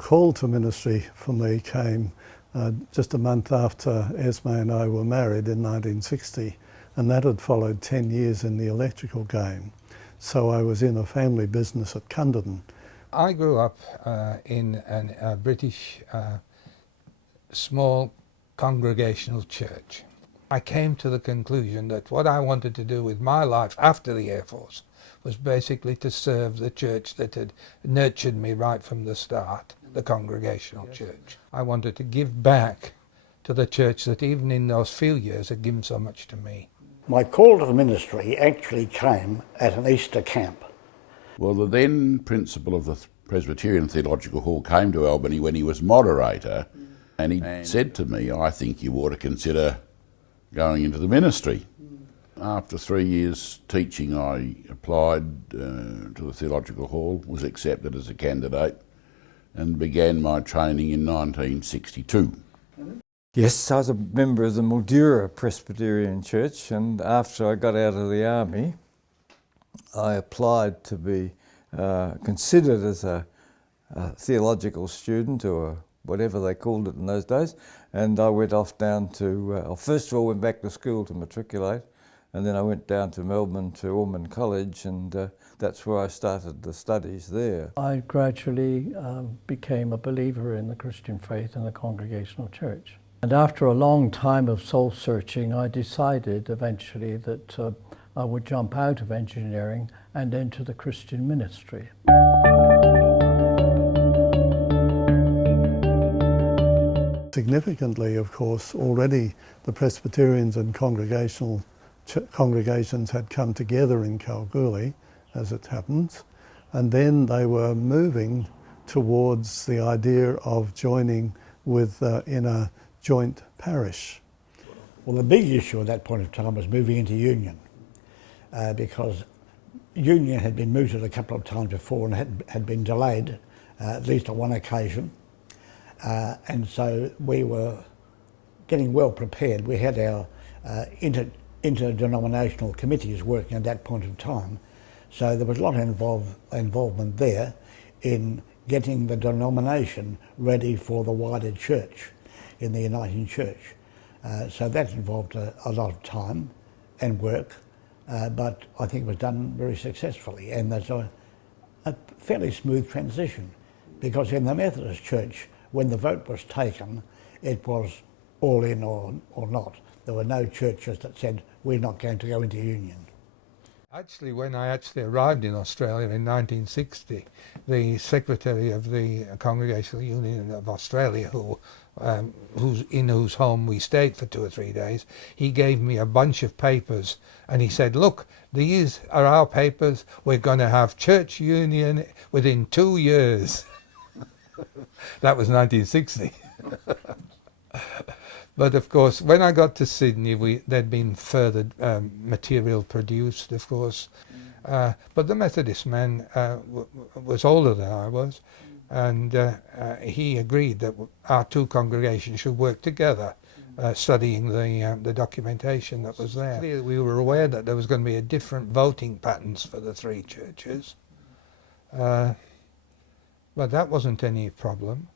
call to ministry for me came just a month after Esme and I were married in 1960, and that had followed 10 years in the electrical game. So I was in a family business at Cunderdin. I grew up in a British small congregational church. I came to the conclusion that what I wanted to do with my life after the Air Force was basically to serve the church that had nurtured me right from the start, the congregational church. I wanted to give back to the church that even in those few years had given so much to me. My call to the ministry actually came at an Easter camp. Well, the then principal of the Presbyterian Theological Hall came to Albany when he was moderator, and he said to me, I think you ought to consider going into the ministry. After 3 years teaching, I applied to the Theological Hall, was accepted as a candidate, and began my training in 1962. Yes, I was a member of the Mildura Presbyterian Church, and after I got out of the army, I applied to be considered as a theological student, or whatever they called it in those days, and I went off down to, first of all went back to school to matriculate, and then I went down to Melbourne to Ormond College, and that's where I started the studies there. I gradually became a believer in the Christian faith and the Congregational Church. And after a long time of soul searching, I decided eventually that I would jump out of engineering and enter the Christian ministry. Significantly, of course, already the Presbyterians and congregations had come together in Kalgoorlie, as it happens, and then they were moving towards the idea of joining with in a joint parish. Well, the big issue at that point of time was moving into Union, because Union had been mooted a couple of times before and had been delayed, at least on one occasion. And so we were getting well prepared. We had our interdenominational committees working at that point of time. So there was a lot of involvement there in getting the denomination ready for the wider church in the Uniting Church. So that involved a lot of time and work, but I think it was done very successfully. And there's a fairly smooth transition, because in the Methodist Church, when the vote was taken, it was all in or not. There were no churches that said, we're not going to go into Union. Actually, when I arrived in Australia in 1960, the secretary of the Congregational Union of Australia, in whose home we stayed for 2 or 3 days, he gave me a bunch of papers, and he said, look, these are our papers. We're going to have church union within 2 years. That was 1960. But of course, when I got to Sydney, there'd been further material produced, of course. But the Methodist man was older than I was, and he agreed that our two congregations should work together, studying the documentation that was there. We were aware that there was going to be a different voting patterns for the three churches, but that wasn't any problem.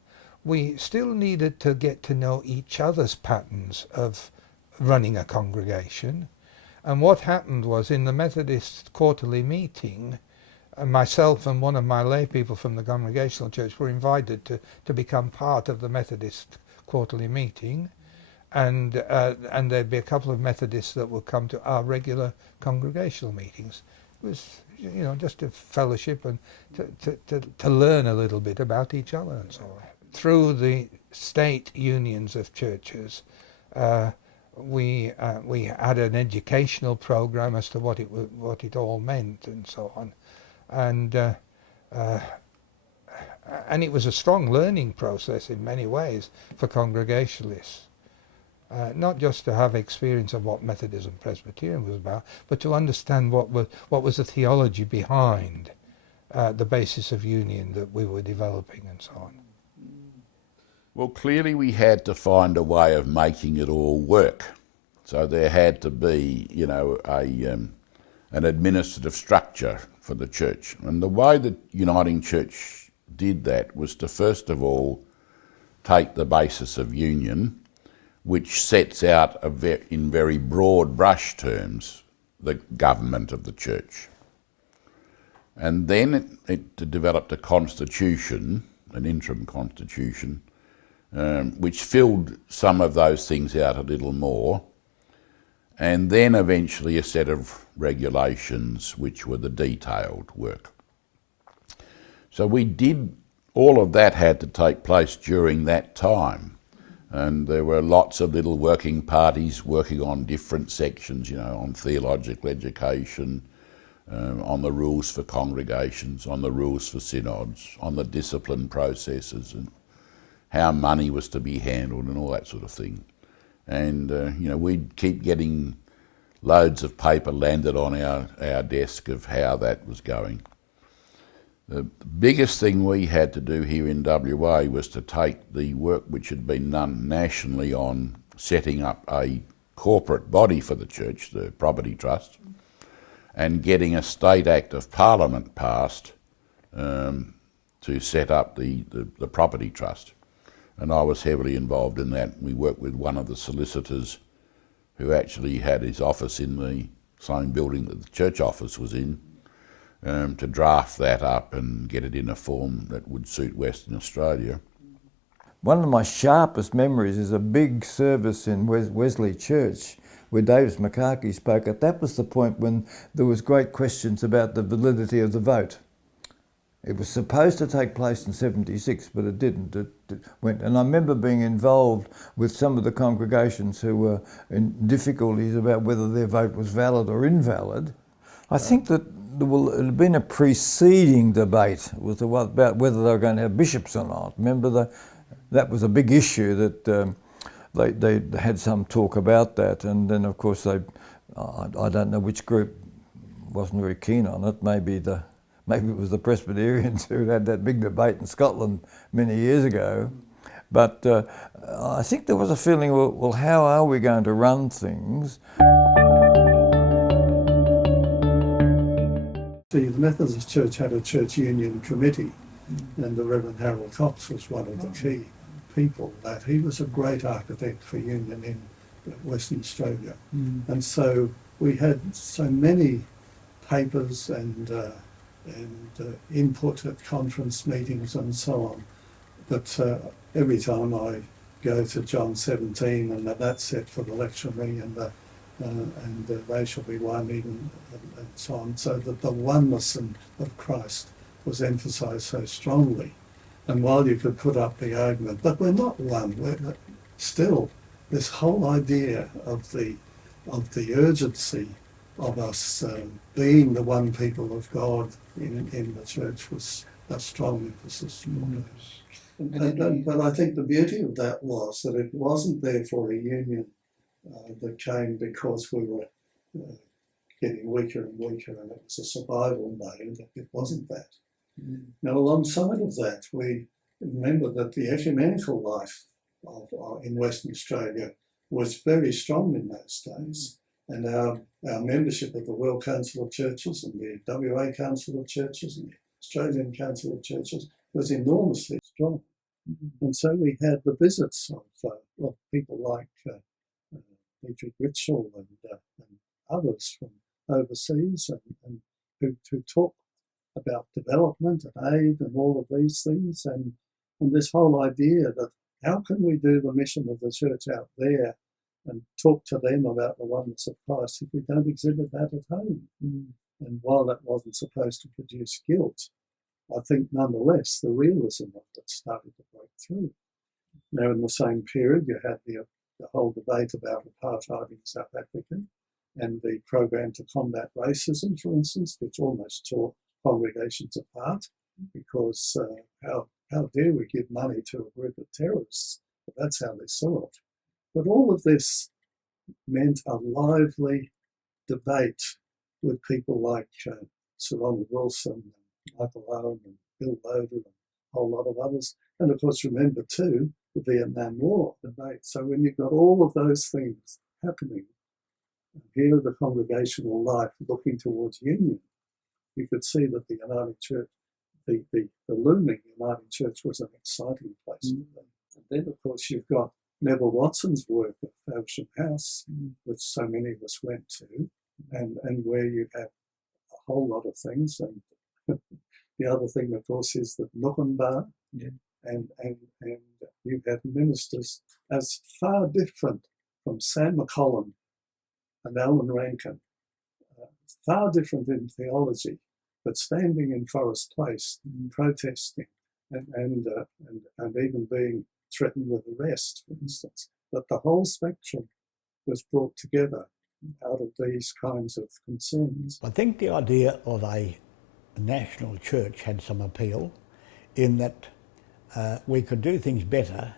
We still needed to get to know each other's patterns of running a congregation. And what happened was, in the Methodist quarterly meeting, myself and one of my lay people from the Congregational Church were invited to become part of the Methodist quarterly meeting, and there'd be a couple of Methodists that would come to our regular congregational meetings. It was, just a fellowship and to learn a little bit about each other and so on. Through the state unions of churches, we had an educational program as to what it all meant and so on, and it was a strong learning process in many ways for Congregationalists, not just to have experience of what Methodism Presbyterian was about, but to understand what was the theology behind the basis of union that we were developing and so on. Well, clearly we had to find a way of making it all work. So there had to be, an administrative structure for the church. And the way that Uniting Church did that was to first of all take the basis of union, which sets out in very broad brush terms the government of the church. And then it developed a constitution, an interim constitution, which filled some of those things out a little more, and then eventually a set of regulations which were the detailed work. So all of that had to take place during that time, and there were lots of little working parties working on different sections, on theological education, on the rules for congregations, on the rules for synods, on the discipline processes, and how money was to be handled and all that sort of thing. And, we'd keep getting loads of paper landed on our desk of how that was going. The biggest thing we had to do here in WA was to take the work which had been done nationally on setting up a corporate body for the church, the Property Trust, and getting a State Act of Parliament passed to set up the Property Trust. And I was heavily involved in that. We worked with one of the solicitors who actually had his office in the same building that the church office was in, to draft that up and get it in a form that would suit Western Australia. One of my sharpest memories is a big service in Wesley Church where Davis McCarthy spoke at. That was the point when there was great questions about the validity of the vote. It was supposed to take place in 76, but it didn't. It went. And I remember being involved with some of the congregations who were in difficulties about whether their vote was valid or invalid. I think that there had been a preceding debate about whether they were going to have bishops or not. Remember, that was a big issue that they had some talk about that. And then, of course, I don't know which group wasn't very keen on it. Maybe it was the Presbyterians who had that big debate in Scotland many years ago. But I think there was a feeling, well, how are we going to run things? The Methodist Church had a church union committee, and the Reverend Harold Cox was one of the key people. That he was a great architect for union in Western Australia. And so we had so many papers and input at conference meetings and so on. But every time I go to John 17 and that's set for the lectionary and they shall be one, even and so on, so that the oneness of Christ was emphasised so strongly. And while you could put up the argument, but we're not one, we're still this whole idea of the urgency of us being the one people of God in the church was a strong emphasis. But I think the beauty of that was that it wasn't there for a union that came because we were getting weaker and weaker and it was a survival mode. It wasn't that. Now, alongside of that, we remember that the ecumenical life in Western Australia was very strong in those days. And our membership of the World Council of Churches and the WA Council of Churches and the Australian Council of Churches was enormously strong. And so we had the visits of people like Dietrich Ritschl and others from overseas and who talk about development and aid and all of these things and this whole idea that how can we do the mission of the church out there and talk to them about the oneness of Christ if we don't exhibit that at home. And while that wasn't supposed to produce guilt, I think nonetheless the realism of it started to break through. Now in the same period you had the whole debate about apartheid in South Africa and the program to combat racism, for instance, which almost tore congregations apart because how dare we give money to a group of terrorists? But that's how they saw it. But all of this meant a lively debate with people like Sir Ronald Wilson, and Michael Owen, and Bill Loader, and a whole lot of others. And of course, remember too, the Vietnam War debate. So when you've got all of those things happening, here the congregational life looking towards union, you could see that the Uniting Church the looming Uniting Church was an exciting place for them. And then, of course, you've got Neville Watson's work at Faversham House, which so many of us went to, and where you have a whole lot of things. And the other thing, of course, is that Nookamba, and you have ministers as far different from Sam McCollum and Alan Rankin, far different in theology, but standing in Forest Place, protesting, and even being threatened with arrest, for instance. But the whole spectrum was brought together out of these kinds of concerns. I think the idea of a national church had some appeal in that we could do things better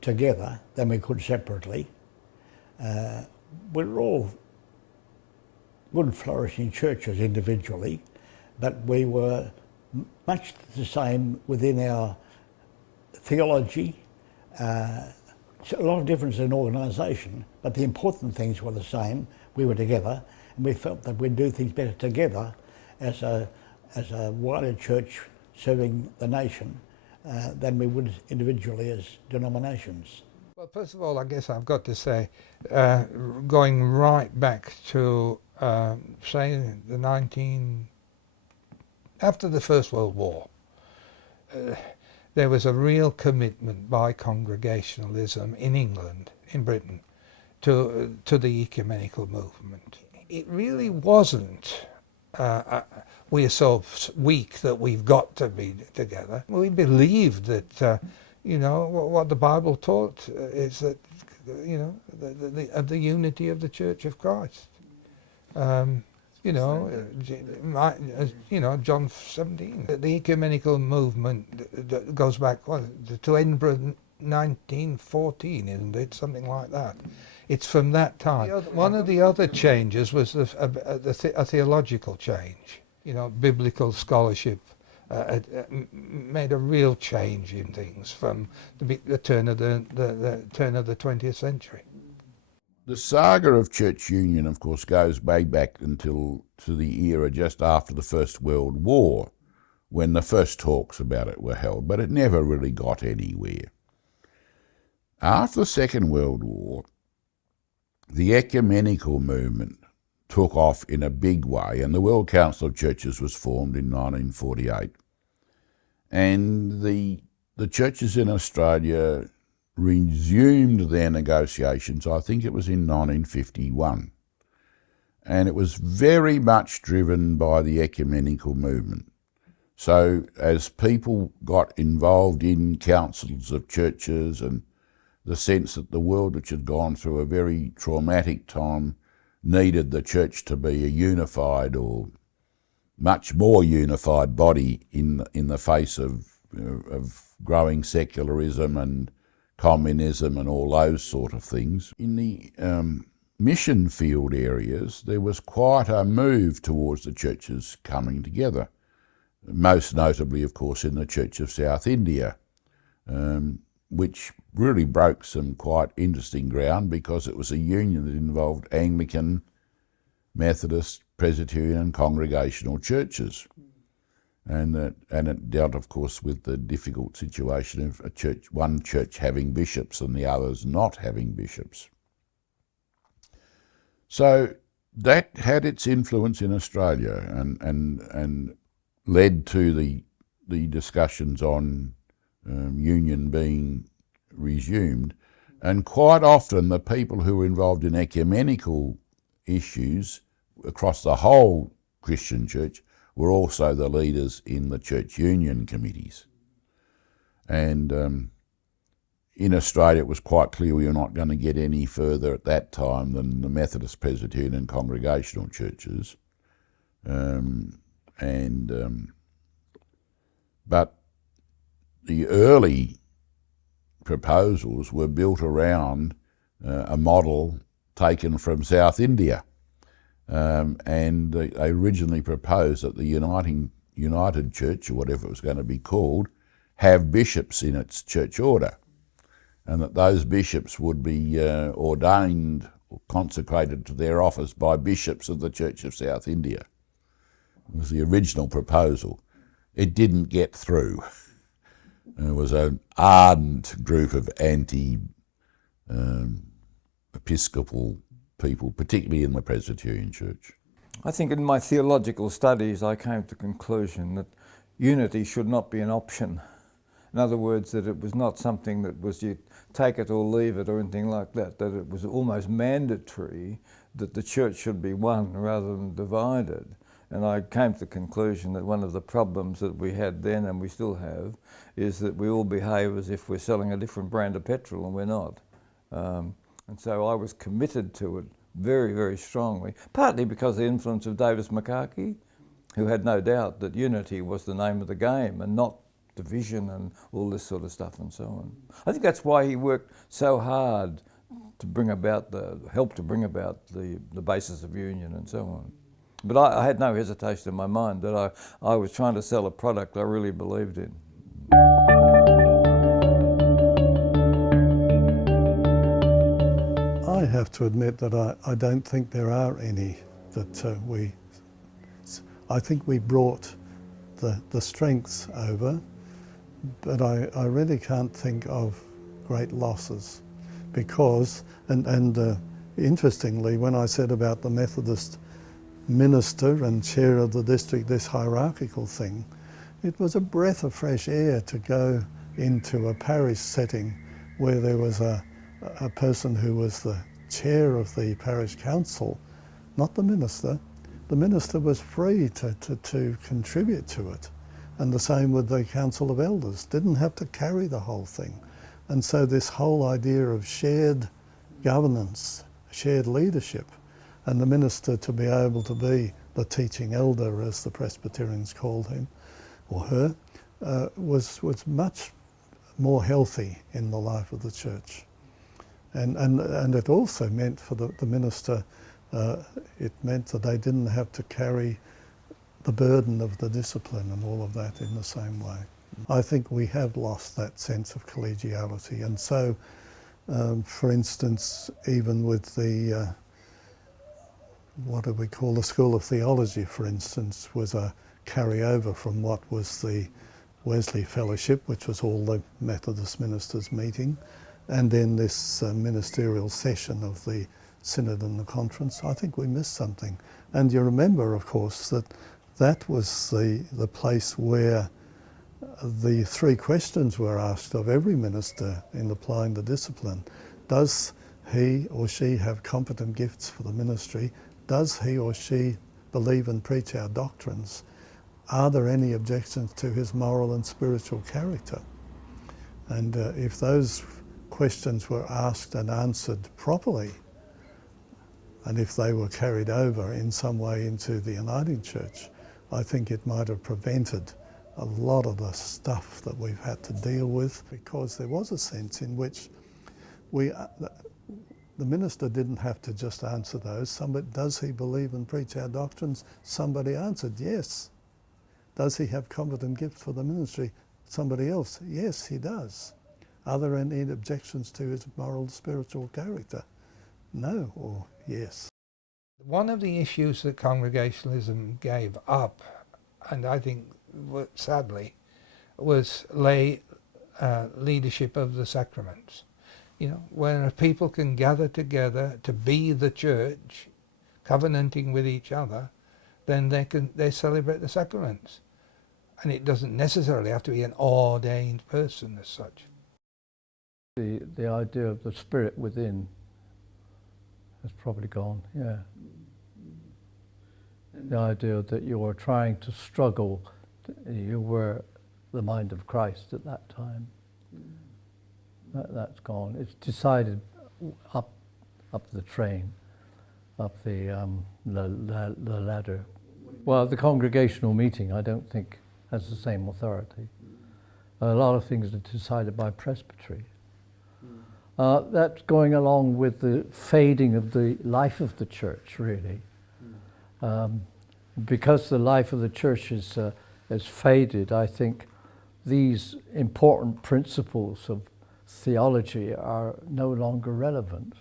together than we could separately. We're all good flourishing churches individually, but we were much the same within our theology, a lot of difference in organisation, but the important things were the same. We were together, and we felt that we'd do things better together as a wider church serving the nation than we would individually as denominations. Well, first of all, I guess I've got to say, going right back to, say, after the First World War, there was a real commitment by Congregationalism in England, in Britain, to the ecumenical movement. It really wasn't, we're so weak that we've got to be together. We believed that, what the Bible taught is that, the unity of the Church of Christ. John 17. The ecumenical movement goes back to Edinburgh 1914, isn't it? Something like that. It's from that time. One of the other changes was a theological change. Biblical scholarship made a real change in things from the turn of the 20th century. The saga of church union, of course, goes way back to the era just after the First World War, when the first talks about it were held, but it never really got anywhere. After the Second World War, the ecumenical movement took off in a big way, and the World Council of Churches was formed in 1948. And the churches in Australia resumed their negotiations, I think it was in 1951. And it was very much driven by the ecumenical movement. So as people got involved in councils of churches and the sense that the world, which had gone through a very traumatic time, needed the church to be a unified or much more unified body in the face of growing secularism and communism and all those sort of things. In the mission field areas, there was quite a move towards the churches coming together, most notably, of course, in the Church of South India, which really broke some quite interesting ground because it was a union that involved Anglican, Methodist, Presbyterian and Congregational churches. And it dealt, of course, with the difficult situation of one church having bishops and the others not having bishops. So that had its influence in Australia and led to the discussions on union being resumed. And quite often the people who were involved in ecumenical issues across the whole Christian church were also the leaders in the church union committees. And in Australia it was quite clear we were not going to get any further at that time than the Methodist, Presbyterian and Congregational churches. But the early proposals were built around a model taken from South India. And they originally proposed that the United Church, or whatever it was going to be called, have bishops in its church order, and that those bishops would be ordained or consecrated to their office by bishops of the Church of South India. It was the original proposal. it didn't get through. There was an ardent group of anti-episcopal people, particularly in the Presbyterian Church. I think in my theological studies I came to the conclusion that unity should not be an option. In other words, that it was not something that was you take it or leave it or anything like that, that it was almost mandatory that the church should be one rather than divided. And I came to the conclusion that one of the problems that we had then and we still have is that we all behave as if we're selling a different brand of petrol and we're not. And so I was committed to it very, very strongly, partly because of the influence of Davis McCarthy, who had no doubt that unity was the name of the game and not division and all this sort of stuff and so on. I think that's why he worked so hard to bring about help to bring about the basis of union and so on. But I had no hesitation in my mind that I was trying to sell a product I really believed in. I have to admit that I don't think there are any that I think we brought the strengths over, but I really can't think of great losses because, interestingly, when I said about the Methodist minister and chair of the district, this hierarchical thing, it was a breath of fresh air to go into a parish setting where there was a person who was the chair of the parish council, not the minister. The minister was free to contribute to it. And the same with the council of elders, didn't have to carry the whole thing. And so this whole idea of shared governance, shared leadership, and the minister to be able to be the teaching elder, as the Presbyterians called him or her, was much more healthy in the life of the church. And it also meant for the minister, it meant that they didn't have to carry the burden of the discipline and all of that in the same way. I think we have lost that sense of collegiality. And so, for instance, even with the, what do we call the School of Theology, for instance, was a carryover from what was the Wesley Fellowship, which was all the Methodist ministers meeting, and then this ministerial session of the Synod and the Conference. I think we missed something. And you remember, of course, that was the place where the three questions were asked of every minister in applying the discipline. Does he or she have competent gifts for the ministry? Does he or she believe and preach our doctrines? Are there any objections to his moral and spiritual character? And if those questions were asked and answered properly, and if they were carried over in some way into the Uniting Church, I think it might have prevented a lot of the stuff that we've had to deal with, because there was a sense in which the minister didn't have to just answer those. Somebody, does he believe and preach our doctrines? Somebody answered, yes. Does he have competent gifts for the ministry? Somebody else, yes, he does. Are there any objections to his moral, spiritual character? No or yes. One of the issues that Congregationalism gave up, and I think sadly, was lay leadership of the sacraments. You know, when people can gather together to be the church, covenanting with each other, then they celebrate the sacraments. And it doesn't necessarily have to be an ordained person as such. The idea of the spirit within has probably gone, yeah. The idea that you were trying to struggle, you were the mind of Christ at that time. That's gone. It's decided up the train, up the ladder. Well, the congregational meeting, I don't think, has the same authority. A lot of things are decided by presbytery. That's going along with the fading of the life of the church, really. Because the life of the church is faded, I think these important principles of theology are no longer relevant,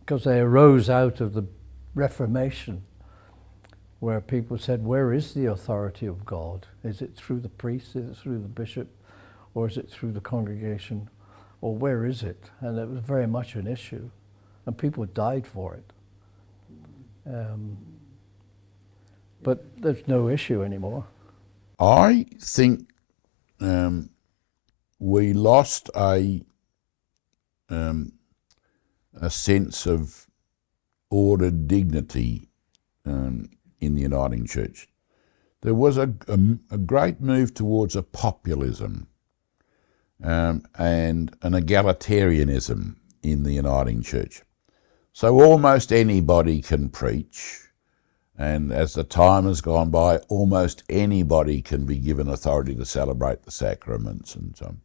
because they arose out of the Reformation. where people said, where is the authority of God? Is it through the priest? Is it through the bishop? Or is it through the congregation? Or where is it? And it was very much an issue. And people died for it. But there's no issue anymore. I think we lost a sense of ordered dignity in the Uniting Church. There was a great move towards a populism and an egalitarianism in the Uniting Church. So almost anybody can preach, and as the time has gone by, almost anybody can be given authority to celebrate the sacraments and so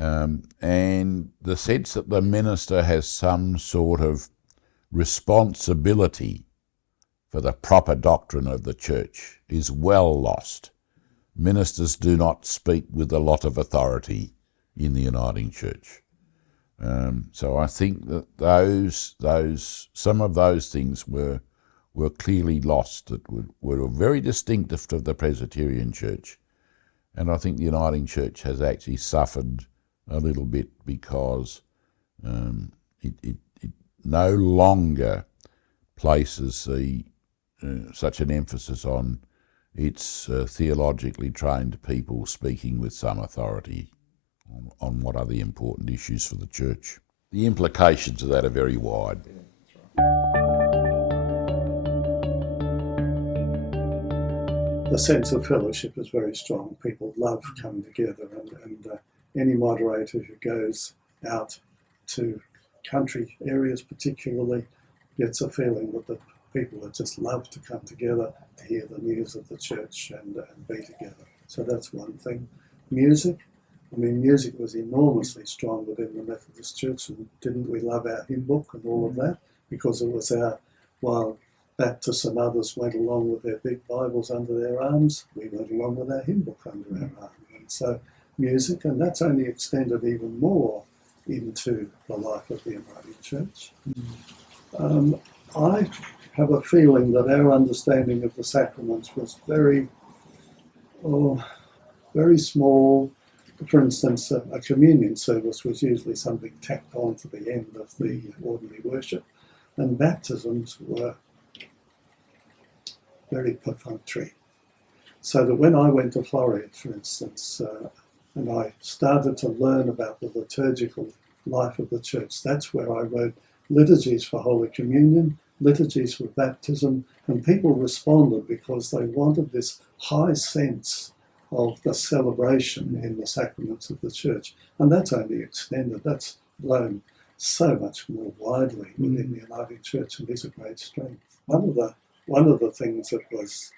on. And the sense that the minister has some sort of responsibility for the proper doctrine of the church is well lost. Ministers do not speak with a lot of authority in the Uniting Church. So I think that some of those things were clearly lost, that were very distinctive of the Presbyterian Church. And I think the Uniting Church has actually suffered a little bit because it no longer places such an emphasis on its theologically trained people speaking with some authority on what are the important issues for the church. The implications of that are very wide. The sense of fellowship is very strong. People love coming together, and any moderator who goes out to country areas particularly gets a feeling that the people that just love to come together to hear the news of the church and be together. So that's one thing. Music. I mean, music was enormously strong within the Methodist Church, and didn't we love our hymn book and all of that? Because it was while Baptists and others went along with their big Bibles under their arms, we went along with our hymn book under our arm. And so music, and that's only extended even more into the life of the Uniting Church. I have a feeling that our understanding of the sacraments was very small. For instance, a communion service was usually something tacked on to the end of the ordinary worship, and baptisms were very perfunctory. So that when I went to Floreat, for instance, and I started to learn about the liturgical life of the church, that's where I wrote liturgies for Holy Communion, liturgies for baptism, and people responded because they wanted this high sense of the celebration in the sacraments of the church. And that's only extended, that's blown so much more widely within the Uniting Church, and is a great strength. One of the things that was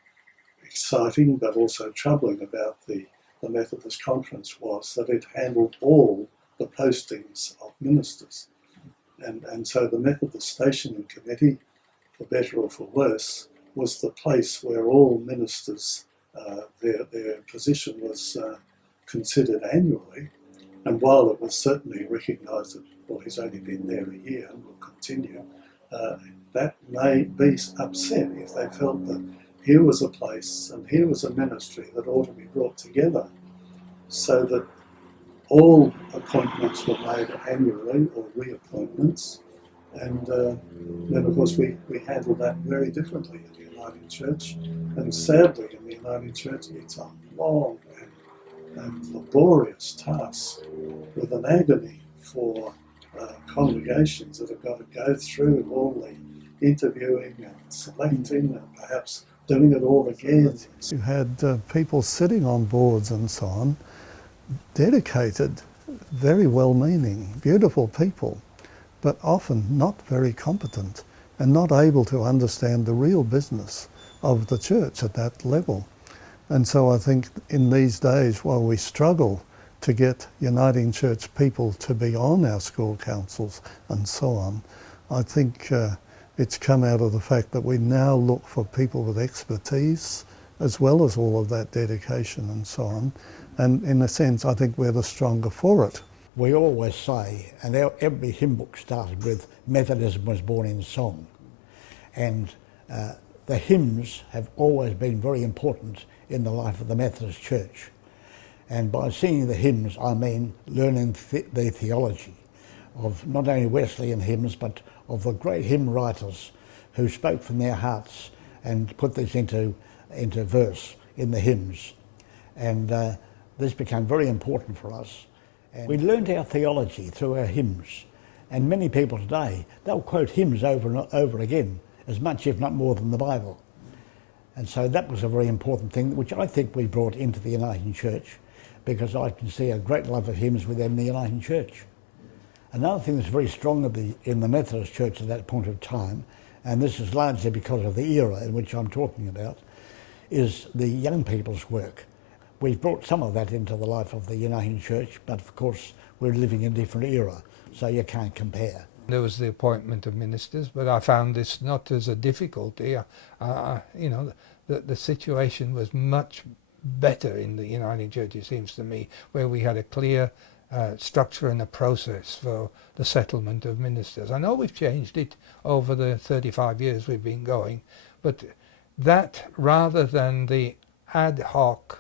exciting but also troubling about the Methodist Conference was that it handled all the postings of ministers. And so the Methodist Stationing Committee, for better or for worse, was the place where all ministers, their position was considered annually. And while it was certainly recognised that, well, he's only been there a year and will continue, that may be upset if they felt that here was a place and here was a ministry that ought to be brought together so that all appointments were made annually, or reappointments. And then, of course, we handle that very differently in the Uniting Church. And sadly, in the Uniting Church, it's a long and laborious task with an agony for congregations that have got to go through all the interviewing and selecting and perhaps doing it all again. You had people sitting on boards and so on, dedicated, very well-meaning, beautiful people, but often not very competent and not able to understand the real business of the church at that level. And so I think in these days, while we struggle to get Uniting Church people to be on our school councils and so on, I think it's come out of the fact that we now look for people with expertise as well as all of that dedication and so on. And in a sense, I think we're the stronger for it. We always say, and every hymn book started with, Methodism was born in song. And The hymns have always been very important in the life of the Methodist Church. And by singing the hymns, I mean learning the theology of not only Wesleyan hymns, but of the great hymn writers who spoke from their hearts and put this into verse in the hymns. And this became very important for us. And we learned our theology through our hymns. And many people today, they'll quote hymns over and over again, as much if not more than the Bible. And so that was a very important thing, which I think we brought into the Uniting Church, because I can see a great love of hymns within the Uniting Church. Another thing that's very strong in the Methodist Church at that point of time, and this is largely because of the era in which I'm talking about, is the young people's work. We've brought some of that into the life of the Uniting Church, but of course we're living in a different era, so you can't compare. There was the appointment of ministers, but I found this not as a difficulty. The situation was much better in the Uniting Church, it seems to me, where we had a clear structure and a process for the settlement of ministers. I know we've changed it over the 35 years we've been going, but that, rather than the ad hoc,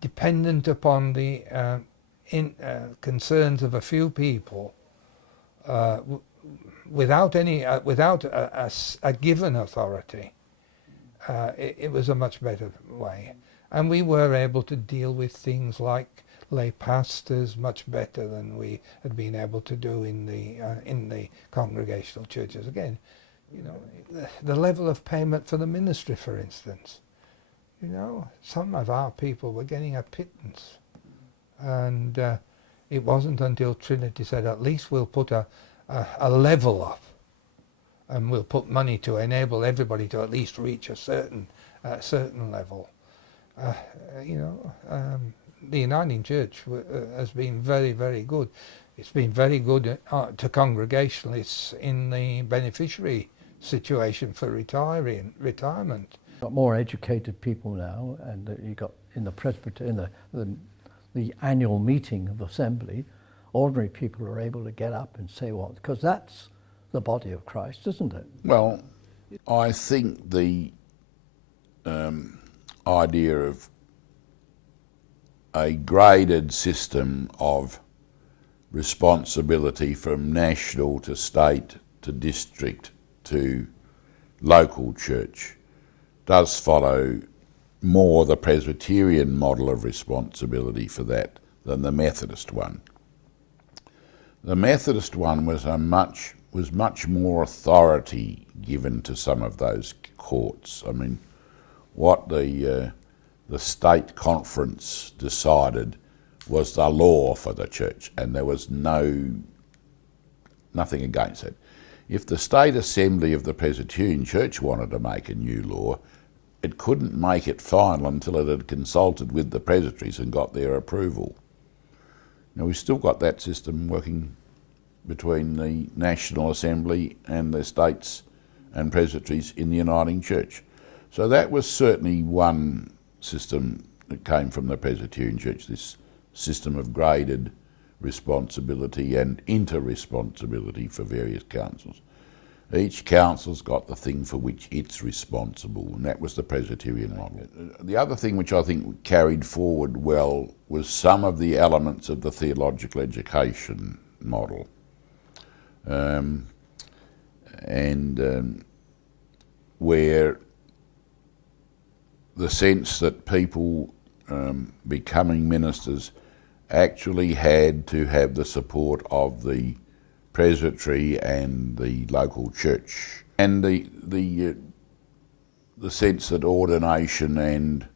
dependent upon the concerns of a few people, without a given authority, it was a much better way. And we were able to deal with things like lay pastors much better than we had been able to do in the congregational churches. Again, the level of payment for the ministry, for instance. Some of our people were getting a pittance. And it wasn't until Trinity said, at least we'll put a level up, and we'll put money to enable everybody to at least reach a certain level. The Uniting Church has been very, very good. It's been very good to Congregationalists in the beneficiary situation for retirement. Got more educated people now, and you got in the Presbyterian, the annual meeting of Assembly, ordinary people are able to get up and say what, because that's the body of Christ, isn't it? Well, I think the idea of a graded system of responsibility from national to state to district to local church does follow more the Presbyterian model of responsibility for that than the Methodist one. The Methodist one was much more authority given to some of those courts. I mean, what the state conference decided was the law for the church, and there was nothing against it. If the state assembly of the Presbyterian Church wanted to make a new law, it couldn't make it final until it had consulted with the presbyteries and got their approval. Now, we've still got that system working between the National Assembly and the states and presbyteries in the Uniting Church. So that was certainly one system that came from the Presbyterian Church, this system of graded responsibility and inter-responsibility for various councils. Each council's got the thing for which it's responsible, and that was the Presbyterian model. The other thing which I think carried forward well was some of the elements of the theological education model. Where the sense that people becoming ministers actually had to have the support of the presbytery and the local church, and the sense that ordination and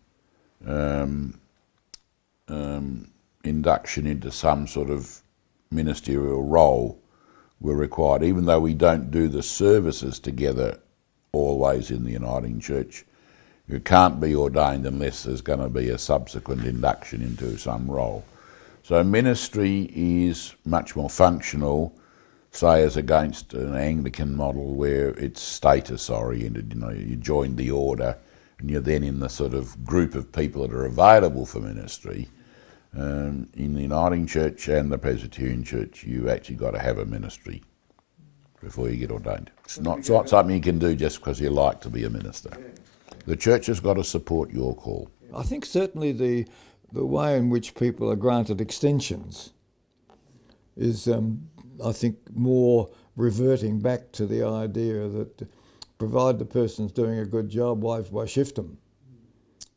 induction into some sort of ministerial role were required, even though we don't do the services together always in the Uniting Church. You can't be ordained unless there's going to be a subsequent induction into some role. So ministry is much more functional, say, as against an Anglican model where it's status oriented. You join the order and you're then in the sort of group of people that are available for ministry. In the Uniting Church and the Presbyterian Church, you actually got to have a ministry before you get ordained. It's not something you can do just because you like to be a minister. The church has got to support your call. I think certainly the way in which people are granted extensions is, I think, more reverting back to the idea that provide the person's doing a good job, why shift them?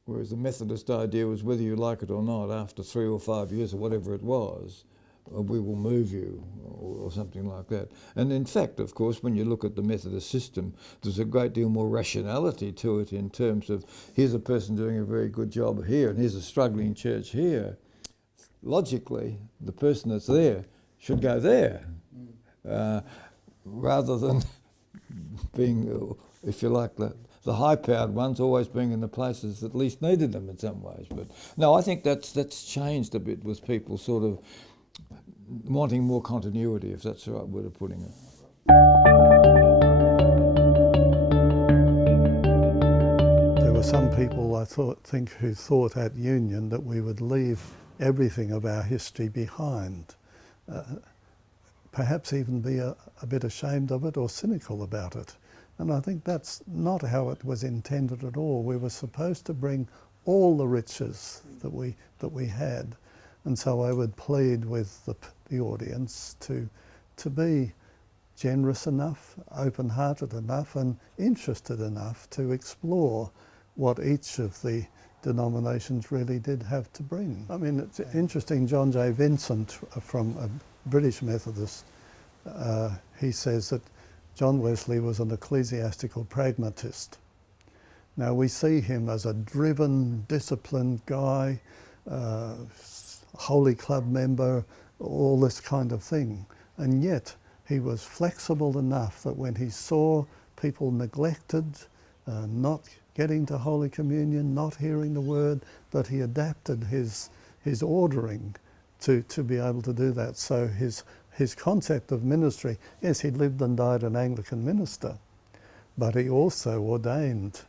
Whereas the Methodist idea was whether you like it or not, after 3 or 5 years or whatever it was, we will move you, or something like that. And in fact, of course, when you look at the Methodist system, there's a great deal more rationality to it in terms of here's a person doing a very good job here and here's a struggling church here. Logically, the person that's there should go there, rather than being, if you like, the high-powered ones always being in the places that least needed them in some ways. But no, I think that's changed a bit with people sort of wanting more continuity, if that's the right word of putting it. There were some people, I think, who thought at Union that we would leave everything of our history behind. Perhaps even be a bit ashamed of it or cynical about it. And I think that's not how it was intended at all. We were supposed to bring all the riches that we had. And so I would plead with the audience to be generous enough, open-hearted enough and interested enough to explore what each of the denominations really did have to bring. I mean, it's interesting, John J. Vincent from a British Methodist, he says that John Wesley was an ecclesiastical pragmatist. Now we see him as a driven, disciplined guy, Holy Club member, all this kind of thing. And yet he was flexible enough that when he saw people neglected, not getting to Holy Communion, not hearing the word, that he adapted his ordering to be able to do that. So his concept of ministry, yes, he lived and died an Anglican minister, but he also ordained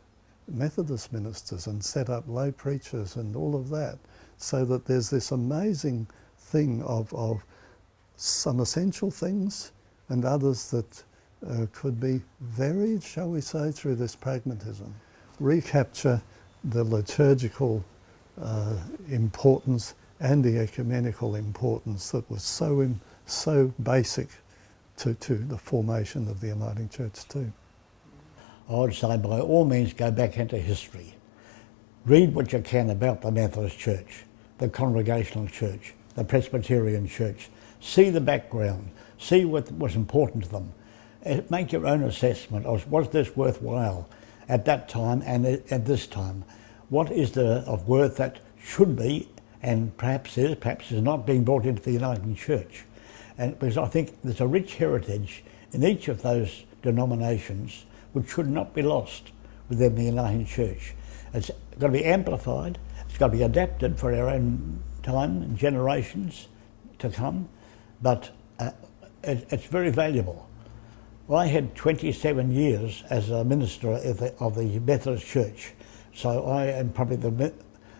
Methodist ministers and set up lay preachers and all of that, so that there's this amazing thing of some essential things and others that could be varied, shall we say, through this pragmatism. Recapture the liturgical importance and the ecumenical importance that was so basic to the formation of the Uniting Church too. I would say by all means go back into history. Read what you can about the Methodist Church, the Congregational Church, the Presbyterian Church. See the background, see what was important to them. Make your own assessment of was this worthwhile at that time and at this time. What is of worth that should be and perhaps is not being brought into the Uniting Church. And because I think there's a rich heritage in each of those denominations which should not be lost within the Uniting Church. It's got to be amplified, it's got to be adapted for our own time and generations to come, but it's very valuable. I had 27 years as a minister of the Methodist Church, so I am probably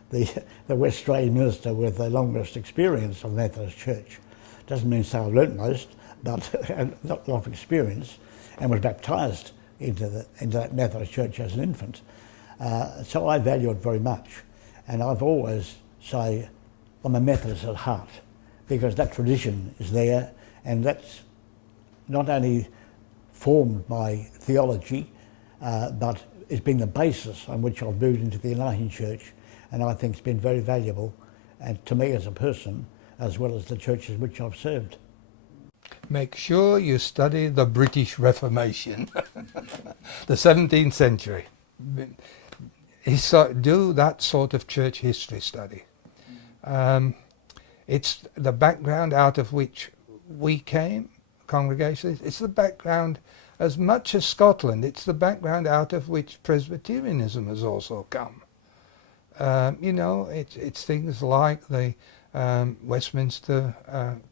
the West Australian minister with the longest experience of the Methodist Church. Doesn't mean so I've learnt most, but a lot of experience, and was baptised into that Methodist Church as an infant. So I value it very much, and I've always say I'm a Methodist at heart, because that tradition is there, and that's not only formed my theology, but it's been the basis on which I've moved into the Uniting Church, and I think it's been very valuable, and to me as a person, as well as the churches which I've served. Make sure you study the British Reformation, the 17th century. Do that sort of church history study. It's the background out of which we came, congregations. It's the background, as much as Scotland, it's the background out of which Presbyterianism has also come. It's things like the Westminster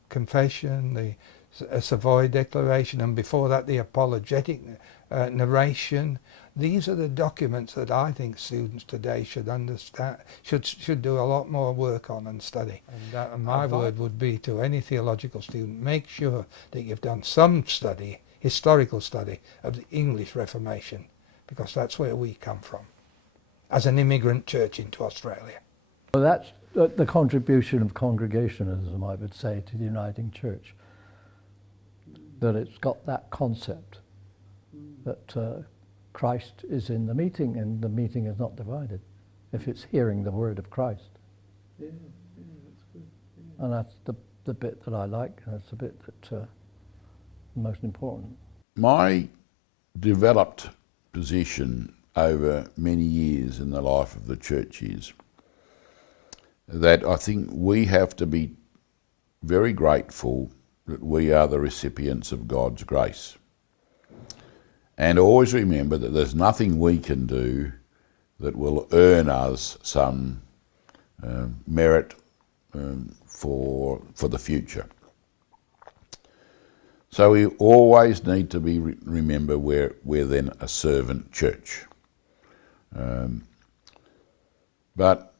Confession, the Savoy Declaration, and before that the apologetic narration. These are the documents that I think students today should understand, should do a lot more work on and study. And my word would be to any theological student, make sure that you've done some study historical study of the English Reformation, because that's where we come from, as an immigrant church into Australia. Well, that's the contribution of Congregationalism, I would say, to the Uniting Church. That it's got that concept that Christ is in the meeting and the meeting is not divided if it's hearing the word of Christ. Yeah, that's good. Yeah. And that's the bit that I like, and that's the bit that most important. My developed position over many years in the life of the church is that I think we have to be very grateful that we are the recipients of God's grace. And always remember that there's nothing we can do that will earn us some merit for the future. So we always need to be remember we're then a servant church. But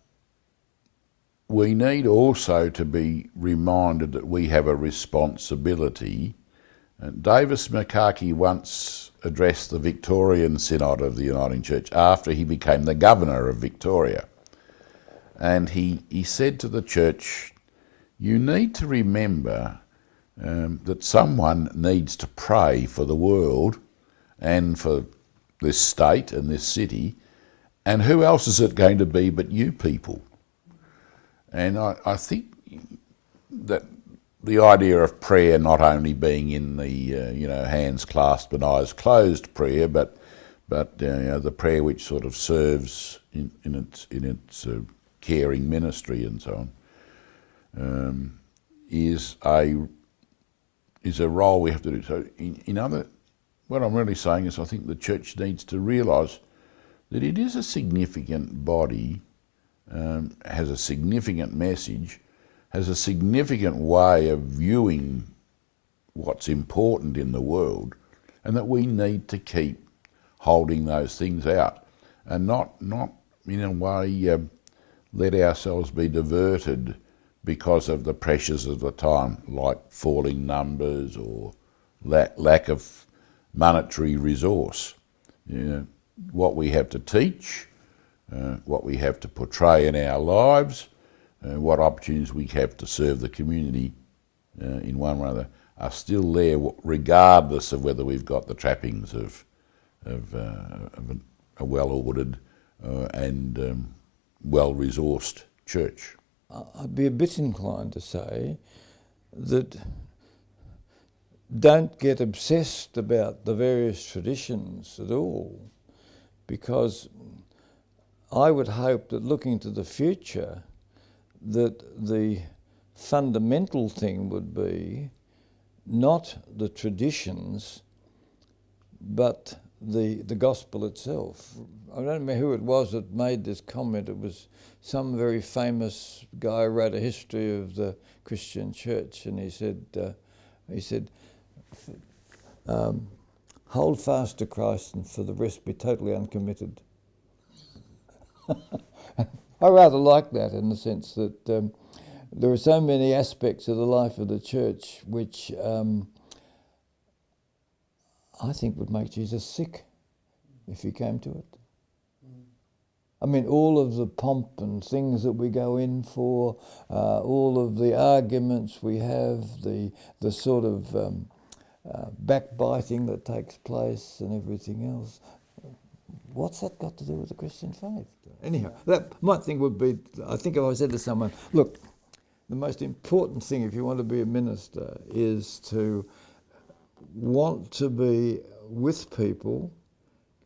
we need also to be reminded that we have a responsibility. Davis McCarthy once addressed the Victorian Synod of the Uniting Church after he became the governor of Victoria. And he said to the church, you need to remember that someone needs to pray for the world and for this state and this city, and who else is it going to be but you people? And I think that the idea of prayer not only being in the hands clasped and eyes closed prayer, but the prayer which sort of serves in its caring ministry and so on, is a role we have to do. So what I'm really saying is I think the church needs to realise that it is a significant body, has a significant message, has a significant way of viewing what's important in the world, and that we need to keep holding those things out and not in a way let ourselves be diverted because of the pressures of the time, like falling numbers or lack of monetary resource. What we have to teach, what we have to portray in our lives, what opportunities we have to serve the community in one way or another are still there, regardless of whether we've got the trappings of a well-ordered and well-resourced church. I'd be a bit inclined to say that don't get obsessed about the various traditions at all, because I would hope that looking to the future, that the fundamental thing would be not the traditions, but the gospel itself. I don't remember who it was that made this comment. It was some very famous guy who wrote a history of the Christian church, and he said, hold fast to Christ and for the rest be totally uncommitted. I rather like that, in the sense that there are so many aspects of the life of the church which I think would make Jesus sick if he came to it. I mean, all of the pomp and things that we go in for, all of the arguments we have, the sort of backbiting that takes place and everything else. What's that got to do with the Christian faith? Anyhow, my thing would be, I think if I said to someone, look, the most important thing if you want to be a minister is to want to be with people,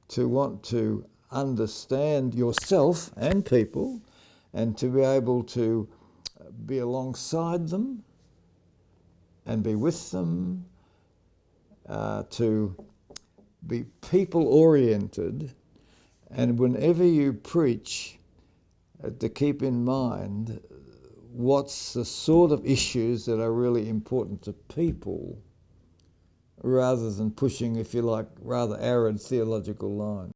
to want to understand yourself and people, and to be able to be alongside them and be with them, to be people-oriented, and whenever you preach, to keep in mind what's the sort of issues that are really important to people, rather than pushing, if you like, rather arid theological lines.